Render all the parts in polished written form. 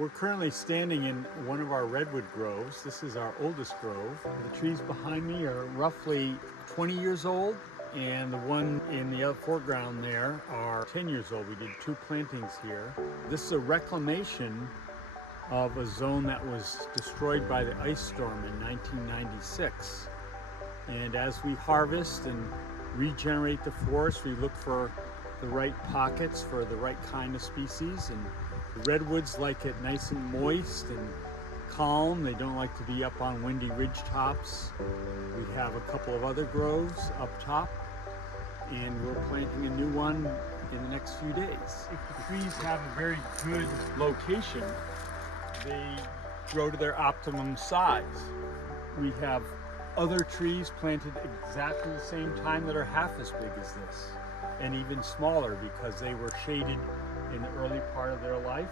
We're currently standing in one of our redwood groves. This is our oldest grove. The trees behind me are roughly 20 years old, and the one in the foreground there are 10 years old. We did 2 plantings here. This is a reclamation of a zone that was destroyed by the ice storm in 1996. And as we harvest and regenerate the forest, we look for the right pockets for the right kind of species. And the redwoods like it nice and moist and calm. They don't like to be up on windy ridge tops. We have a couple of other groves up top, and we're planting a new one in the next few days. If the trees have a very good location, they grow to their optimum size. We have other trees planted exactly the same time that are half as big as this, and even smaller because they were shaded in the early part of their life.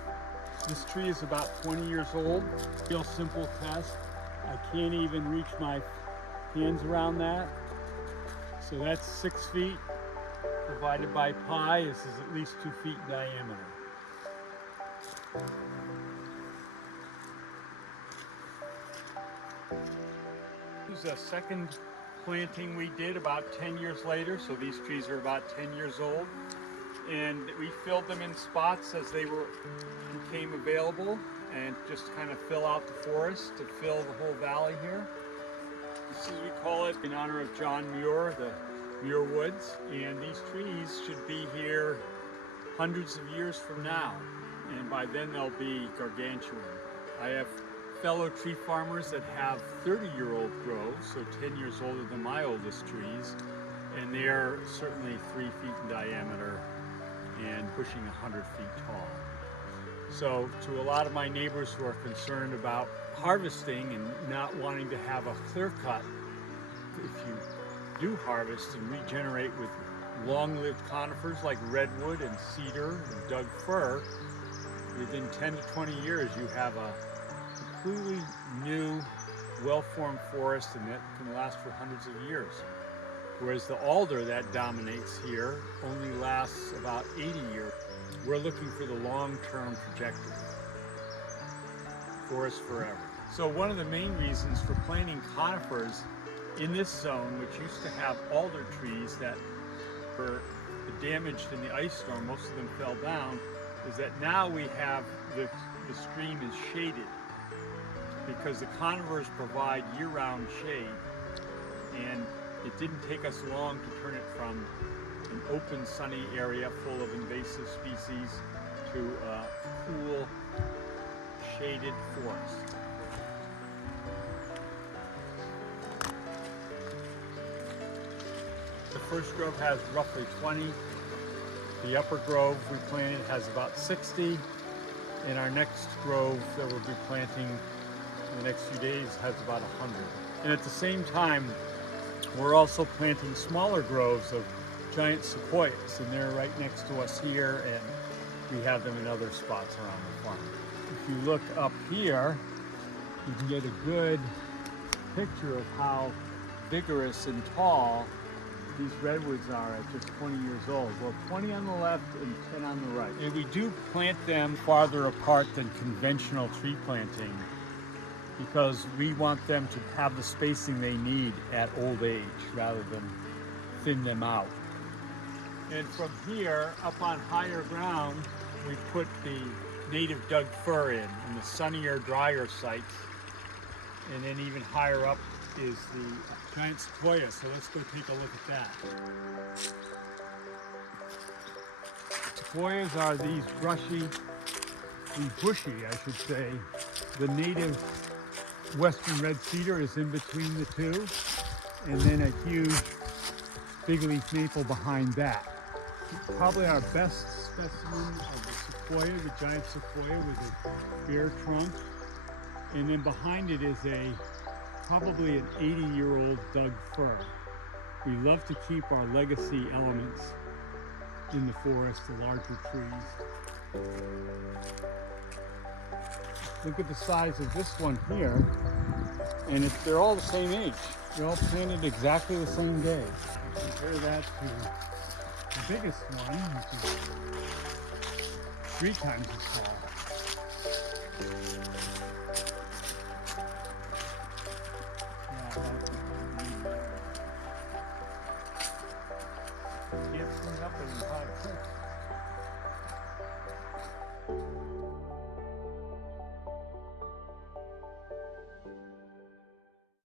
This tree is about 20 years old. Real simple test. I can't even reach my hands around that. So that's 6 feet divided by pi. This is at least 2 feet in diameter. This is a second planting we did about 10 years later. So these trees are about 10 years old. And we filled them in spots as they became available, and just kind of fill out the forest to fill the whole valley here. This is, we call it in honor of John Muir, the Muir Woods. And these trees should be here hundreds of years from now, and by then they'll be gargantuan. I have fellow tree farmers that have 30-year-old groves, so 10 years older than my oldest trees, and they're certainly 3 feet in diameter and pushing 100 feet tall. So to a lot of my neighbors who are concerned about harvesting and not wanting to have a clear cut, if you do harvest and regenerate with long-lived conifers like redwood and cedar and Doug fir, within 10 to 20 years you have a completely new, well-formed forest, and that can last for hundreds of years. Whereas the alder that dominates here only lasts about 80 years. We're looking for the long-term trajectory. Forest forever. So one of the main reasons for planting conifers in this zone, which used to have alder trees that were damaged in the ice storm, most of them fell down, is that now we have the stream is shaded, because the conifers provide year-round shade, and it didn't take us long to turn it from an open, sunny area full of invasive species to a cool, shaded forest. The first grove has roughly 20. The upper grove we planted has about 60. And our next grove that we'll be planting in the next few days has about 100. And at the same time, we're also planting smaller groves of giant sequoias, and they're right next to us here, and we have them in other spots around the farm. If you look up here, you can get a good picture of how vigorous and tall these redwoods are at just 20 years old. Well, 20 on the left and 10 on the right. And we do plant them farther apart than conventional tree planting, because we want them to have the spacing they need at old age rather than thin them out. And from here, up on higher ground, we put the native Doug fir in the sunnier, drier sites. And then even higher up is the giant sequoia, so let's go take a look at that. Sequoias are these bushy, I should say. The native western red cedar is in between the two, and then a huge big leaf maple behind that. Probably our best specimen of the sequoia, the giant sequoia with a bare trunk, and then behind it is probably an 80-year-old Doug fir. We love to keep our legacy elements in the forest, the larger trees. Look at the size of this one here, and they're all the same age. They're all planted exactly the same day. Compare that to the biggest one, which is 3 times as tall. Can't clean up any time.